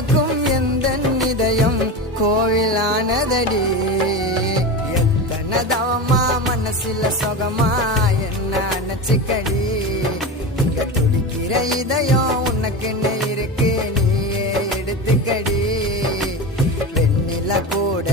சுமக்கும் எந்த இதயம் கோவிலானதடி. எத்தனை தவமா மனசில சொகமா என்ன நினைச்சுக்கடி. இங்க துடிக்கிற இதயம் உனக்குன்னு இருக்கு, நீயே எடுத்துக்கடி. வெண்ணில கூட